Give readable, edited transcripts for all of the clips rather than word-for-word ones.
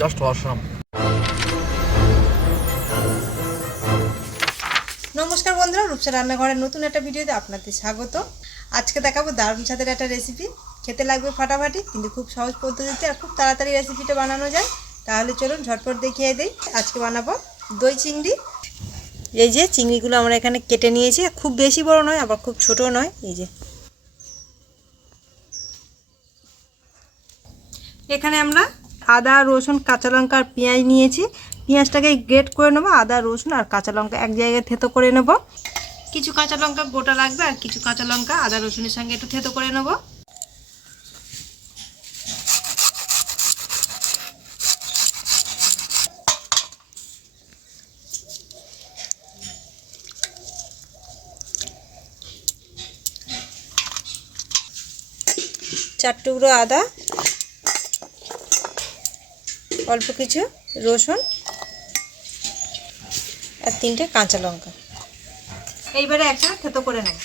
Just awesome. নমস্কার বন্ধুরা, রূপসা রান্নাঘরের নতুন একটা ভিডিওতে আপনাদের স্বাগত। আজকে দেখাবো দারুণ স্বাদের একটা রেসিপি। খেতে লাগবে ফাটাফাটি, কিন্তু খুব সহজ পদ্ধতিতে আর খুব তাড়াতাড়ি রেসিপিটা বানানো যায়। তাহলে চলুন ঝটপট দেখিয়ে দিই। আজকে বানাবো দই চিংড়ি। এই যে চিংড়িগুলো আমরা এখানে কেটে নিয়েছি, খুব বেশি বড় নয় আবার খুব ছোট নয়। এই যে এখানে আমরা আদা, রসুন, কাঁচা লঙ্কা আর পেঁয়াজ নিয়েছি। পেঁয়াজটাকে গ্রেট করে নেবো, আদা, রসুন আর কাঁচা লঙ্কা এক জায়গায় থেতো করে নেব। কিছু কাঁচা লঙ্কা গোটা লাগবে আর কিছু কাঁচা লঙ্কা আদা রসুনের সঙ্গে একটু থেতো করে নেব। চার টুকরো আদা, অল্প কিছু রসুন আর 3টে কাঁচা লঙ্কা এইবারে একসাথে থেতো করে নেব।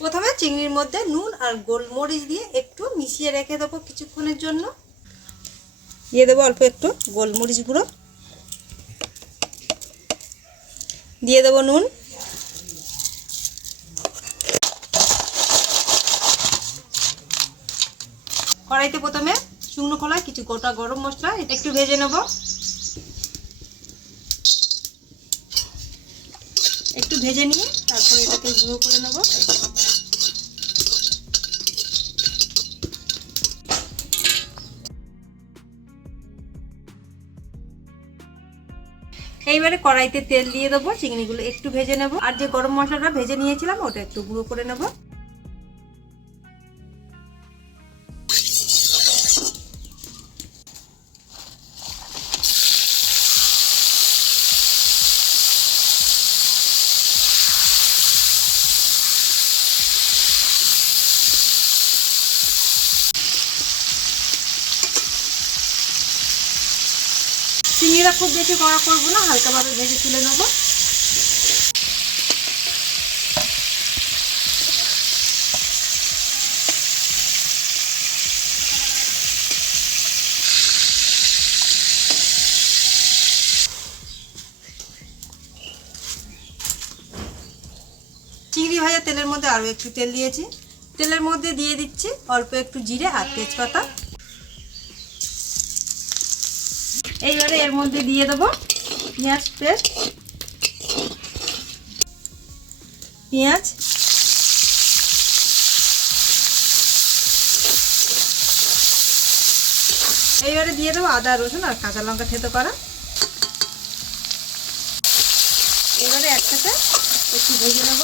প্রথমে চিংড়ির মধ্যে নুন আর গোলমরিচ দিয়ে একটু মিশিয়ে রেখে দেবো কিছুক্ষণের জন্য। দিয়ে দেবো অল্প একটু গোলমরিচ গুঁড়ো, দিয়ে দেবো নুন, কড়াইতে প্রথমে শুকনো খোলায় কিছু গোটা গরম মশলা একটু ভেজে নেব। একটু ভেজে নিয়ে তারপরে এটাকে গুঁড়ো করে নেব। এইবারে কড়াইতে তেল দিয়ে দেবো, চিংড়িগুলো একটু ভেজে নেব আর যে গরম মশলাটা ভেজে নিয়েছিলাম ওটা একটু গুঁড়ো করে নেব। চিংড়িটা খুব বেশি কড়া করবো না, হালকাভাবে ভেজে তুলে নেব। চিংড়ি ভাজা তেলের মধ্যে আরও একটু তেল দিয়েছি। তেলের মধ্যে দিয়ে দিচ্ছি অল্প একটু জিরে আর তেজপাতা। এইবারে এর মধ্যে দিয়ে দেবো পেঁয়াজ পেস্ট, পেঁয়াজ, এইবারে দিয়ে দেবো আদা রসুন আর কাঁচা লঙ্কা থেতো করা। এবারে একসাথে একটু ভেজে নেব।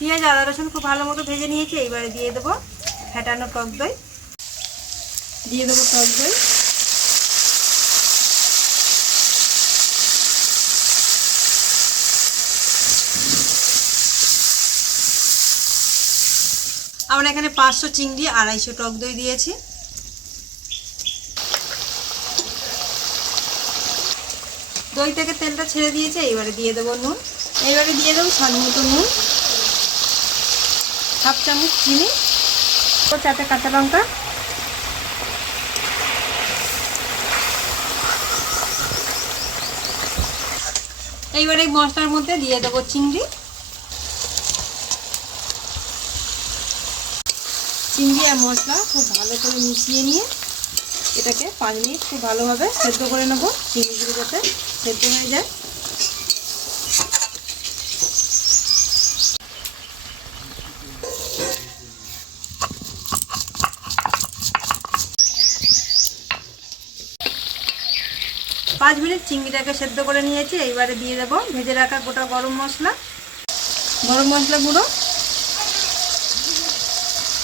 পেঁয়াজ আদা রসুন খুব ভালো মতো ভেজে নিয়েছি। এইবারে দিয়ে দেবো ফেটানো টক দই, দিয়ে দেবো টক দই, আমরা এখানে 500 চিংড়ি 250 টক দই দিয়েছি। দই থেকে তেলটা ছেড়ে দিয়েছে। এইবারে দিয়ে দেবো নুন, এইবারে দিয়ে দেবো স্বাদ মতো নুন, 1/2 চামচ চিনি, 4টে কাঁচা লঙ্কা, এইবারে এই মশলার মধ্যে দিয়ে দেবো চিংড়ি। চিংড়ি আর মশলা খুব ভালো করে মিশিয়ে নিয়ে এটাকে 5 মিনিট খুব ভালোভাবে সেদ্ধ করে নেব। চিংড়িগুলো যাতে সেদ্ধ হয়ে যায়। পাঁচ মিনিট চিংড়িটাকে সেদ্ধ করে নিয়েছি। এইবারে দিয়ে দেবো ভেজে রাখা গোটা গরম মশলা গুঁড়ো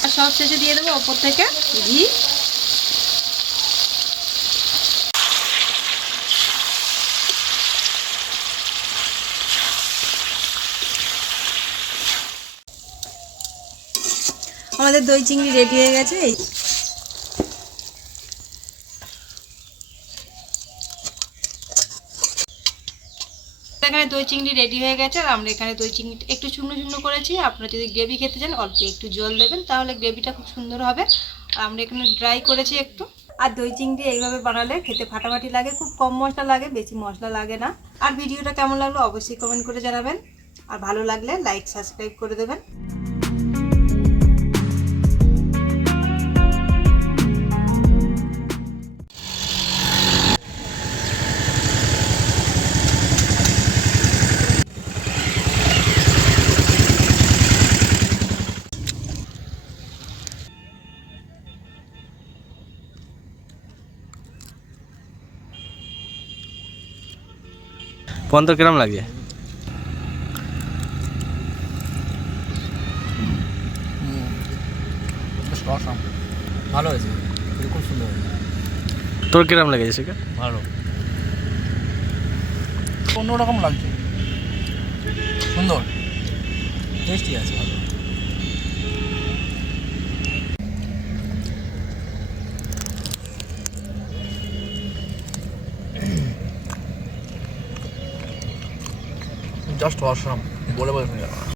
আর সব শেষে দিয়ে দেবো ওপর থেকে ঘি। আমাদের দই চিংড়ি রেডি হয়ে গেছে। এখানে দই চিংড়ি রেডি হয়ে গেছে আর আমরা এখানে দই চিংড়ি একটু চূর্ণ চূর্ণ করেছি। আপনারা যদি গ্রেভি খেতে চান অল্প একটু জল দেবেন, তাহলে গ্রেভিটা খুব সুন্দর হবে। আর আমরা এখানে ড্রাই করেছি একটু। আর দই চিংড়ি এইভাবে বানালে খেতে ফাটাফাটি লাগে, খুব কম মশলা লাগে, বেশি মশলা লাগে না। আর ভিডিওটা কেমন লাগলো অবশ্যই কমেন্ট করে জানাবেন, আর ভালো লাগলে লাইক সাবস্ক্রাইব করে দেবেন। পন্ত কিরম লাগে? ভালো হয়েছে, খুব সুন্দর হয়েছে। তোর কিরম লেগেছে সেটা? ভালো, অন্যরকম লাগছে, সুন্দর, টেস্টি আছে, ভালো। জাস্ট অসাম, বলে বোঝানো যাবে না।